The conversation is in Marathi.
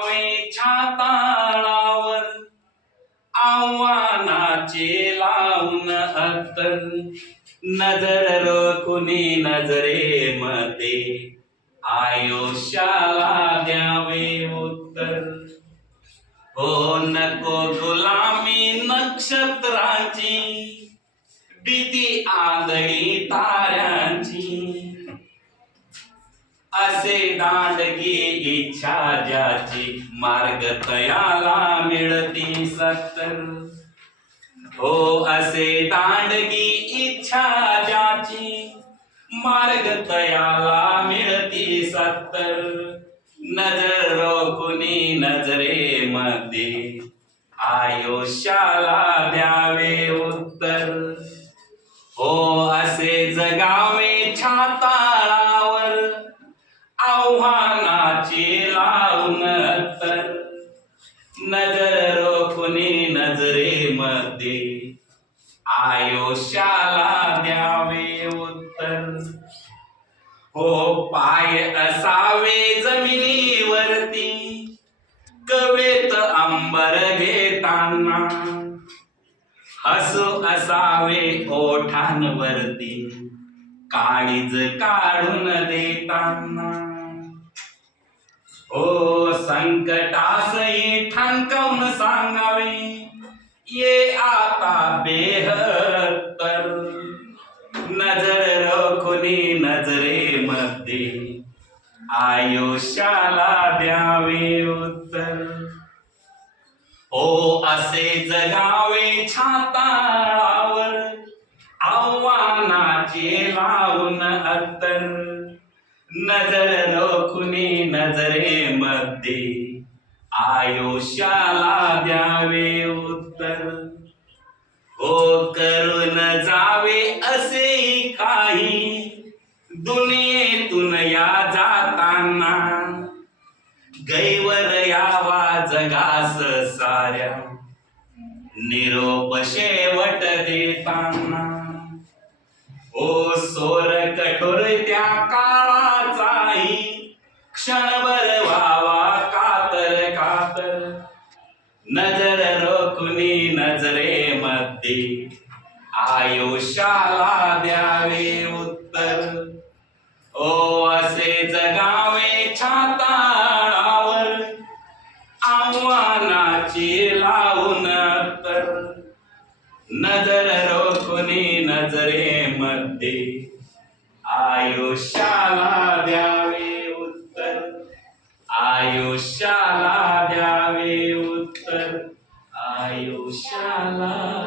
आवे छाताळावर आव्हानाचे लावून अत्तर नजर रोखुनी नजरे मते आयुष्याला द्यावे उत्तर. हो नको गुलामी नक्षत्राची भीती आदळी ताऱ्या असे दांडगी इच्छा ज्याची मार्ग तयाला मिळती सत्तर. हो असे दांडगी इच्छा ज्याची मार्ग तयाला मिळती सत्तर. नजर रोखुनी नजरे मध्ये आयुष्याला द्यावे उत्तर. हो असे जगावे छाता आव्हानाची तर नजर रोखुनी नजरे मध्ये आयुष्याला द्यावे उत्तर. हो पाय असावे जमिनीवरती. कवेत अंबर घेताना. हसू असावे ओठांवरती. काळीज काढून देताना. संकटासही ठणकावून सांगावे? ये आता बेहत्तर नजर रोखुनी नजरे मध्ये आयुष्याला द्यावे उत्तर. हो असे जगावे छातावर आव्हानाचे लावून अत्तर. नजर रोखुनी नजरे मध्ये आयुष्याला द्यावे उत्तर. हो करून जावे असे काही दुनियेतून या जाताना. गैवर यावा जगास साऱ्या निरोप शेवट देताना. ओ सोर कठोर त्या काळाचाही क्षणभर व्हावा कातर कातर. नजर रोखुनी नजरे मध्ये आयुष्याला द्या नजर रोखुनी नजरे मध्ये. आयुष्याला द्यावे उत्तर. आयुष्याला द्यावे उत्तर. आयुष्याला